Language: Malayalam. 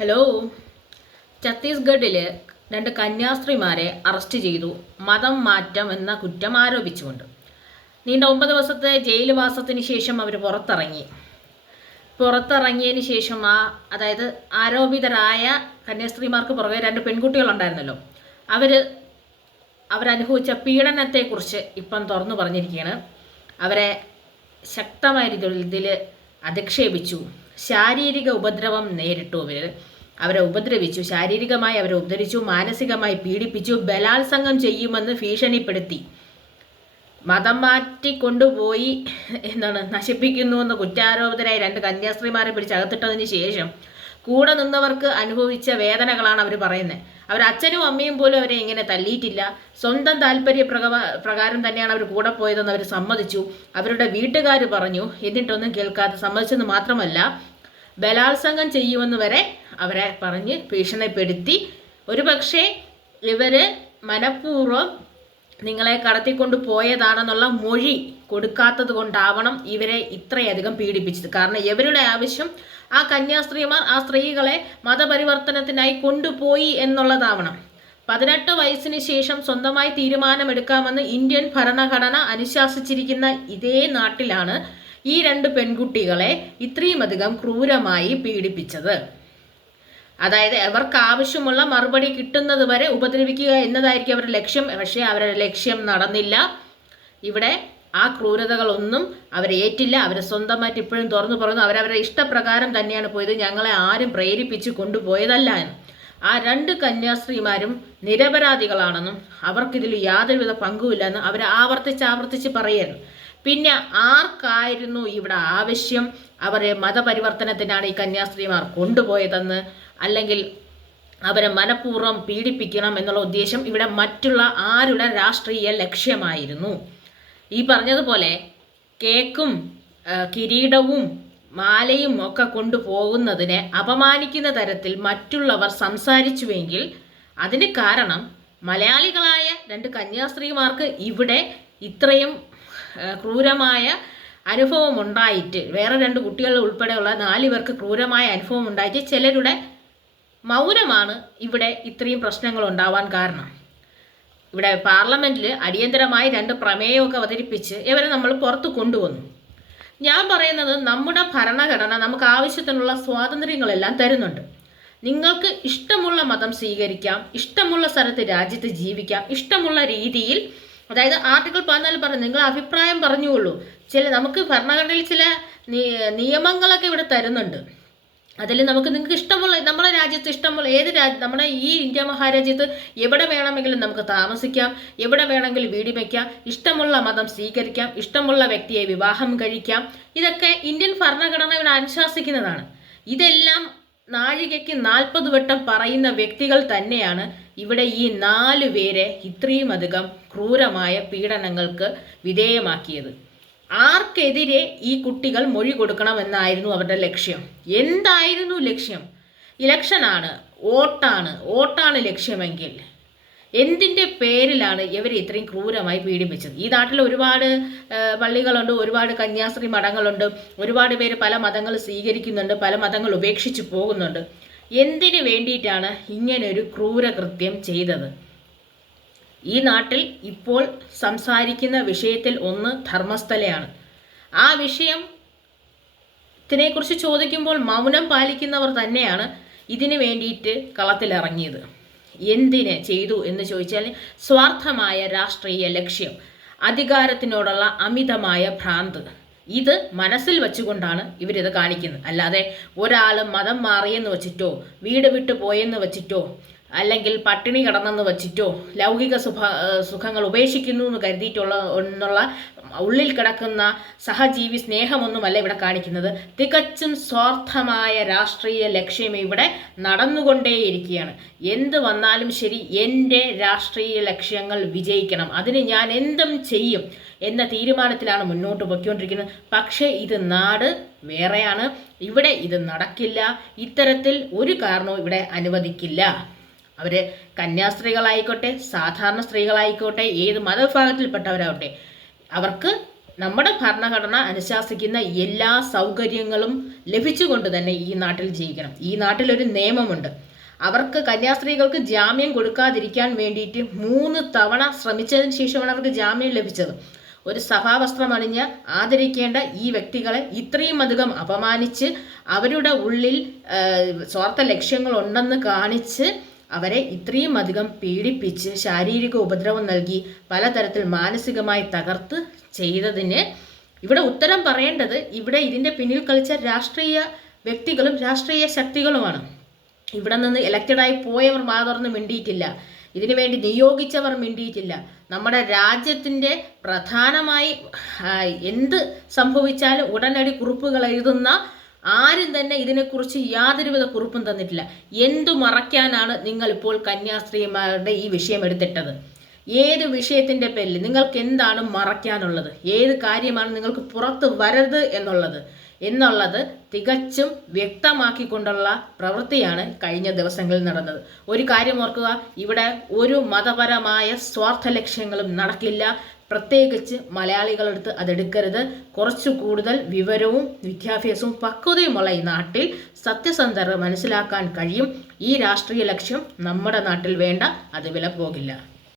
ഹലോ. ഛത്തീസ്ഗഡിൽ രണ്ട് കന്യാസ്ത്രീമാരെ അറസ്റ്റ് ചെയ്തു. മതം മാറ്റം എന്ന കുറ്റം ആരോപിച്ചുകൊണ്ട്. നീണ്ട ഒമ്പത് ദിവസത്തെ ജയിൽവാസത്തിന് ശേഷം അവർ പുറത്തിറങ്ങി. പുറത്തിറങ്ങിയതിന് ശേഷം ആ അതായത് ആരോപിതരായ കന്യാസ്ത്രീമാർക്ക് പുറകെ രണ്ട് പെൺകുട്ടികളുണ്ടായിരുന്നല്ലോ. അവർ അവരനുഭവിച്ച പീഡനത്തെക്കുറിച്ച് ഇപ്പം തുറന്നു പറഞ്ഞിരിക്കുകയാണ്. അവരെ ശക്തമായ രീതിയിൽ അധിക്ഷേപിച്ചു. ശാരീരിക ഉപദ്രവം നേരിട്ടു. അവർ അവരെ ഉപദ്രവിച്ചു. ശാരീരികമായി അവരെ ഉപദ്രവിച്ചു. മാനസികമായി പീഡിപ്പിച്ചു. ബലാത്സംഗം ചെയ്യുമെന്ന് ഭീഷണിപ്പെടുത്തി. മതം മാറ്റി കൊണ്ടുപോയി എന്താണ് നശിപ്പിക്കുന്നു എന്ന് കുറ്റാരോപിതരായി രണ്ട് കന്യാസ്ത്രീമാരെ പിടിച്ചകത്തിട്ടതിന് ശേഷം കൂടെ നിന്നവർക്ക് അനുഭവിച്ച വേദനകളാണ് അവർ പറയുന്നത് അവർ അച്ഛനും അമ്മയും പോലും അവരെ ഇങ്ങനെ തല്ലിയിട്ടില്ല. സ്വന്തം താല്പര്യ പ്രകാരം തന്നെയാണ് അവർ കൂടെ പോയതെന്ന് അവർ സമ്മതിച്ചു. അവരുടെ വീട്ടുകാർ പറഞ്ഞു എന്നിട്ടൊന്നും കേൾക്കാതെ സമ്മതിച്ചെന്ന് മാത്രമല്ല ബലാത്സംഗം ചെയ്യുമെന്ന് വരെ അവരെ പറഞ്ഞ് ഭീഷണിപ്പെടുത്തി. ഒരുപക്ഷെ ഇവർ മനഃപൂർവം നിങ്ങളെ കടത്തിക്കൊണ്ട് പോയതാണെന്നുള്ള മൊഴി കൊടുക്കാത്തത് കൊണ്ടാവണം ഇവരെ ഇത്രയധികം പീഡിപ്പിച്ചത്. കാരണം ഇവരുടെ ആവശ്യം ആ കന്യാസ്ത്രീമാർ ആ സ്ത്രീകളെ മതപരിവർത്തനത്തിനായി കൊണ്ടുപോയി എന്നുള്ളതാവണം. പതിനെട്ട് വയസ്സിന് ശേഷം സ്വന്തമായി തീരുമാനമെടുക്കാമെന്ന് ഇന്ത്യൻ ഭരണഘടന അനുശാസിച്ചിരിക്കുന്ന ഇതേ നാട്ടിലാണ് ഈ രണ്ട് പെൺകുട്ടികളെ ഇത്രയുമധികം ക്രൂരമായി പീഡിപ്പിച്ചത്. അതായത് അവർക്ക് ആവശ്യമുള്ള മറുപടി കിട്ടുന്നത് വരെ ഉപദ്രവിക്കുക എന്നതായിരിക്കും അവരുടെ ലക്ഷ്യം. പക്ഷേ അവരുടെ ലക്ഷ്യം നടന്നില്ല. ഇവിടെ ആ ക്രൂരതകളൊന്നും അവരെ ഏറ്റില്ല. അവരെ സ്വന്തമായിട്ട് ഇപ്പോഴും തുറന്നു പറഞ്ഞു അവരവരുടെ ഇഷ്ടപ്രകാരം തന്നെയാണ് പോയത്. ഞങ്ങളെ ആരും പ്രേരിപ്പിച്ച് കൊണ്ടുപോയതല്ല എന്ന്. ആ രണ്ട് കന്യാസ്ത്രീമാരും നിരപരാധികളാണെന്നും അവർക്കിതിൽ യാതൊരുവിധ പങ്കുമില്ലെന്നും അവർ ആവർത്തിച്ച് ആവർത്തിച്ച് പറയായിരുന്നു പിന്നെ ആർക്കായിരുന്നു ഇവിടെ ആവശ്യം? അവരെ മതപരിവർത്തനത്തിനാണ് ഈ കന്യാസ്ത്രീമാർ കൊണ്ടുപോയതെന്ന്? അല്ലെങ്കിൽ അവരെ മനഃപൂർവം പീഡിപ്പിക്കണം എന്നുള്ള ഉദ്ദേശം ഇവിടെ മറ്റുള്ള ആരുടെ രാഷ്ട്രീയ ലക്ഷ്യമായിരുന്നു? ഈ പറഞ്ഞതുപോലെ കേക്കും കിരീടവും മാലയും ഒക്കെ കൊണ്ടുപോകുന്നതിനെ അപമാനിക്കുന്ന തരത്തിൽ മറ്റുള്ളവർ സംസാരിച്ചുവെങ്കിൽ അതിന് കാരണം മലയാളികളായ രണ്ട് കന്യാസ്ത്രീമാർക്ക് ഇവിടെ ഇത്രയും ക്രൂരമായ അനുഭവം ഉണ്ടായിട്ട് വേറെ രണ്ട് കുട്ടികൾ ഉൾപ്പെടെയുള്ള നാല് പേർക്ക് ക്രൂരമായ അനുഭവം ഉണ്ടായിട്ട് ചിലരുടെ മൗനമാണ് ഇവിടെ ഇത്രയും പ്രശ്നങ്ങൾ ഉണ്ടാവാൻ കാരണം. ഇവിടെ പാർലമെന്റിൽ അടിയന്തരമായി രണ്ട് പ്രമേയമൊക്കെ അവതരിപ്പിച്ച് ഇവരെ നമ്മൾ പുറത്ത് കൊണ്ടുവന്നു. ഞാൻ പറയുന്നത് നമ്മുടെ ഭരണഘടന നമുക്ക് ആവശ്യത്തിനുള്ള സ്വാതന്ത്ര്യങ്ങളെല്ലാം തരുന്നുണ്ട്. നിങ്ങൾക്ക് ഇഷ്ടമുള്ള മതം സ്വീകരിക്കാം ഇഷ്ടമുള്ള സ്ഥലത്ത് രാജ്യത്ത് ജീവിക്കാം ഇഷ്ടമുള്ള രീതിയിൽ അതായത് ആർട്ടിക്കിൾ പതിനാല് പറഞ്ഞു നിങ്ങൾ അഭിപ്രായം പറഞ്ഞുകൊള്ളൂ. ചില നമുക്ക് ഭരണഘടനയിൽ ചില നിയമങ്ങളൊക്കെ ഇവിടെ തരുന്നുണ്ട്. അതിൽ നമുക്ക് നിങ്ങൾക്ക് ഇഷ്ടമുള്ള നമ്മുടെ രാജ്യത്ത് ഇഷ്ടമുള്ള ഏത് രാജ്യം നമ്മുടെ ഈ ഇന്ത്യ മഹാരാജ്യത്ത് എവിടെ വേണമെങ്കിലും നമുക്ക് താമസിക്കാം എവിടെ വേണമെങ്കിലും വീട് വയ്ക്കാം ഇഷ്ടമുള്ള മതം സ്വീകരിക്കാം ഇഷ്ടമുള്ള വ്യക്തിയെ വിവാഹം കഴിക്കാം. ഇതൊക്കെ ഇന്ത്യൻ ഭരണഘടന ഇവിടെ അനുശാസിക്കുന്നതാണ്. ഇതെല്ലാം നാഴികയ്ക്ക് നാൽപ്പത് വട്ടം പറയുന്ന വ്യക്തികൾ തന്നെയാണ് ഇവിടെ ഈ നാല് പേരെ ഇത്രയും അധികം ക്രൂരമായ പീഡനങ്ങൾക്ക് വിധേയമാക്കിയത്. ആർക്കെതിരെ ഈ കുട്ടികൾ മൊഴി കൊടുക്കണമെന്നായിരുന്നു അവരുടെ ലക്ഷ്യം? എന്തായിരുന്നു ലക്ഷ്യം? ഇലക്ഷനാണ് വോട്ടാണ് വോട്ടാണ് ലക്ഷ്യമെങ്കിൽ എന്തിന്റെ പേരിലാണ് ഇവർ ഇത്രയും ക്രൂരമായി പീഡിപ്പിച്ചത്? ഈ നാട്ടിൽ ഒരുപാട് പള്ളികളുണ്ട് ഒരുപാട് കന്യാസ്ത്രീ മഠങ്ങളുണ്ട് ഒരുപാട് പേര് പല മതങ്ങൾ സ്വീകരിക്കുന്നുണ്ട് പല മതങ്ങൾ ഉപേക്ഷിച്ച് പോകുന്നുണ്ട്. എന്തിനു വേണ്ടിയിട്ടാണ് ഇങ്ങനെ ഒരു ക്രൂരകൃത്യം ചെയ്തത്? ഈ നാട്ടിൽ ഇപ്പോൾ സംസാരിക്കുന്ന വിഷയത്തിൽ ഒന്ന് ധർമ്മസ്ഥലയാണ്. ആ വിഷയം ഇതിനെക്കുറിച്ച് ചോദിക്കുമ്പോൾ മൗനം പാലിക്കുന്നവർ തന്നെയാണ് ഇതിനു വേണ്ടിയിട്ട് കളത്തിലിറങ്ങിയത്. എന്തിന് ചെയ്തു എന്ന് ചോദിച്ചാൽ സ്വാർത്ഥമായ രാഷ്ട്രീയ ലക്ഷ്യം അധികാരത്തിനോടുള്ള അമിതമായ ഭ്രാന്ത്. ഇത് മനസ്സിൽ വെച്ചുകൊണ്ടാണ് ഇവരിത് കാണിക്കുന്നത്. അല്ലാതെ ഒരാൾ മതം മാറിയെന്ന് വെച്ചിട്ടോ വീട് വിട്ടു പോയെന്ന് വെച്ചിട്ടോ അല്ലെങ്കിൽ പട്ടിണി കിടന്നെന്ന് വെച്ചിട്ടോ ലൗകിക സുഖ സുഖങ്ങൾ ഉപേക്ഷിക്കുന്നു എന്ന് കരുതിയിട്ടുള്ള എന്നുള്ള ഉള്ളിൽ കിടക്കുന്ന സഹജീവി സ്നേഹമൊന്നുമല്ല ഇവിടെ കാണിക്കുന്നത്. തികച്ചും സ്വാർത്ഥമായ രാഷ്ട്രീയ ലക്ഷ്യം ഇവിടെ നടന്നുകൊണ്ടേയിരിക്കുകയാണ്. എന്ത് വന്നാലും ശരി എന്റെ രാഷ്ട്രീയ ലക്ഷ്യങ്ങൾ വിജയിക്കണം. അതിന് ഞാൻ എന്തും ചെയ്യും എന്ന തീരുമാനത്തിലാണ് മുന്നോട്ട് പൊയ്ക്കൊണ്ടിരിക്കുന്നത്. പക്ഷേ ഇത് നാട് വേറെയാണ്. ഇവിടെ ഇത് നടക്കില്ല. ഇത്തരത്തിൽ ഒരു കാരണവും ഇവിടെ അനുവദിക്കില്ല. അവർ കന്യാസ്ത്രീകളായിക്കോട്ടെ സാധാരണ സ്ത്രീകളായിക്കോട്ടെ ഏത് മതവിഭാഗത്തിൽപ്പെട്ടവരാവട്ടെ അവർക്ക് നമ്മുടെ ഭരണഘടന അനുശാസിക്കുന്ന എല്ലാ സൗകര്യങ്ങളും ലഭിച്ചുകൊണ്ട് തന്നെ ഈ നാട്ടിൽ ജീവിക്കണം. ഈ നാട്ടിലൊരു നിയമമുണ്ട്. അവർക്ക് കന്യാസ്ത്രീകൾക്ക് ജാമ്യം കൊടുക്കാതിരിക്കാൻ വേണ്ടിയിട്ട് മൂന്ന് തവണ ശ്രമിച്ചതിന് ശേഷമാണ് അവർക്ക് ജാമ്യം ലഭിച്ചത്. ഒരു സഭാവസ്ത്രം അണിഞ്ഞ് ആദരിക്കേണ്ട ഈ വ്യക്തികളെ ഇത്രയും അധികം അപമാനിച്ച് അവരുടെ ഉള്ളിൽ സ്വാർത്ഥ ലക്ഷ്യങ്ങളുണ്ടെന്ന് കാണിച്ച് അവരെ ഇത്രയും അധികം പീഡിപ്പിച്ച് ശാരീരിക ഉപദ്രവം നൽകി പലതരത്തിൽ മാനസികമായി തകർത്ത് ചെയ്തതിന് ഇവിടെ ഉത്തരം പറയേണ്ടത് ഇവിടെ ഇതിന്റെ പിന്നിൽ കളിച്ച രാഷ്ട്രീയ വ്യക്തികളും രാഷ്ട്രീയ ശക്തികളുമാണ്. ഇവിടെ നിന്ന് ഇലക്റ്റഡായി പോയവർ മാതർന്ന് മിണ്ടിയിട്ടില്ല. ഇതിനു വേണ്ടി നിയോഗിച്ചവർ മിണ്ടിയിട്ടില്ല. നമ്മുടെ രാജ്യത്തിന്റെ പ്രധാനമായി എന്ത് സംഭവിച്ചാലും ഉടനടി കുറിപ്പുകൾ എഴുതുന്ന ആരും തന്നെ ഇതിനെക്കുറിച്ച് യാതൊരുവിധ കുറിപ്പും തന്നിട്ടില്ല. എന്തു മറയ്ക്കാനാണ് നിങ്ങൾ ഇപ്പോൾ കന്യാസ്ത്രീമാരുടെ ഈ വിഷയം എടുത്തിട്ടത്? ഏത് വിഷയത്തിന്റെ പേരിൽ നിങ്ങൾക്ക് എന്താണ് മറയ്ക്കാനുള്ളത്? ഏത് കാര്യമാണ് നിങ്ങൾക്ക് പുറത്ത് വരരുത് എന്നുള്ളത്? എന്നുള്ളത് തികച്ചും വ്യക്തമാക്കിക്കൊണ്ടുള്ള പ്രവൃത്തിയാണ് കഴിഞ്ഞ ദിവസങ്ങളിൽ നടന്നത്. ഒരു കാര്യം ഓർക്കുക ഇവിടെ ഒരു മതപരമായ സ്വാർത്ഥ ലക്ഷ്യങ്ങളും നടക്കില്ല. പ്രത്യേകിച്ച് മലയാളികളെടുത്ത് അതെടുക്കരുത്. കുറച്ചു കൂടുതൽ വിവരവും വിദ്യാഭ്യാസവും പക്വതയുമുള്ള ഈ നാട്ടിൽ സത്യസന്ധത മനസ്സിലാക്കാൻ കഴിയും. ഈ രാഷ്ട്രീയ ലക്ഷ്യം നമ്മുടെ നാട്ടിൽ വേണ്ട അത് വില പോകില്ല